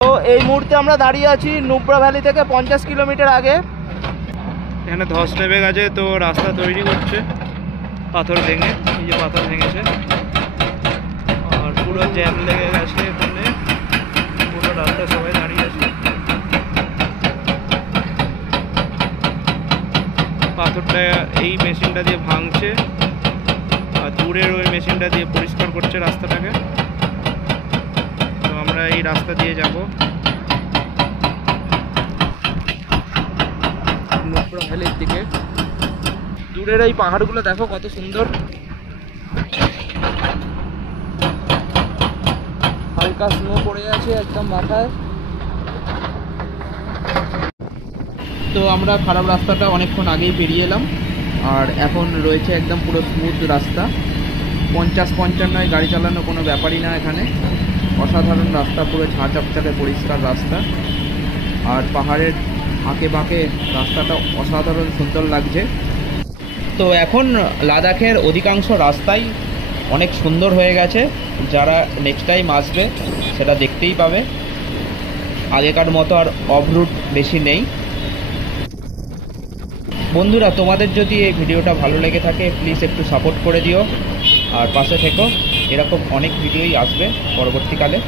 তো এই মুহূর্তে আমরা দাঁড়িয়ে আছি নুব্রা ভ্যালি থেকে 50 কিলোমিটার আগে। এখানে ধস নেমে গেছে, তো রাস্তা তৈরি করছে পাথর ভেঙে। এই যে পাথর ভেঙেছে আর পুরো জ্যাম লেগে গেছে এখানে, পুরো রাস্তা সবাই দাঁড়িয়ে আছে। পাথরটা এই মেশিনটা দিয়ে ভাঙছে আর দূরের ওই মেশিনটা দিয়ে পরিষ্কার করছে রাস্তাটাকে। তো আমরা এই রাস্তা দিয়ে যাব নুব্রা ভ্যালির দিকে। দূরের এই পাহাড়গুলো দেখো কত সুন্দর, হালকা স্নো পড়ে আছে একদম মাথায়। তো আমরা খারাপ রাস্তাটা অনেকক্ষণ আগেই পেরিয়ে এলাম আর এখন রয়েছে একদম পুরো স্মুথ রাস্তা। 50-55 গাড়ি চালানো কোনো ব্যাপারই না এখানে। অসাধারণ রাস্তা, পুরো ঝাঁ চকচকে পরিষ্কার রাস্তা আর পাহাড়ের আঁকে বাঁকে রাস্তাটা অসাধারণ সুন্দর লাগছে। তো এখন লাদাখের অধিকাংশ রাস্তাই অনেক সুন্দর হয়ে গেছে, যারা নেক্সট টাইম আসবে সেটা দেখতেই পাবে। আগেকার মতো আর অফ রুট বেশি নেই। বন্ধুরা, তোমাদের যদি এই ভিডিওটা ভালো লেগে থাকে প্লিজ একটু সাপোর্ট করে দিও আর পাশে থেকো। এরকম অনেক ভিডিওই আসবে পরবর্তীকালে।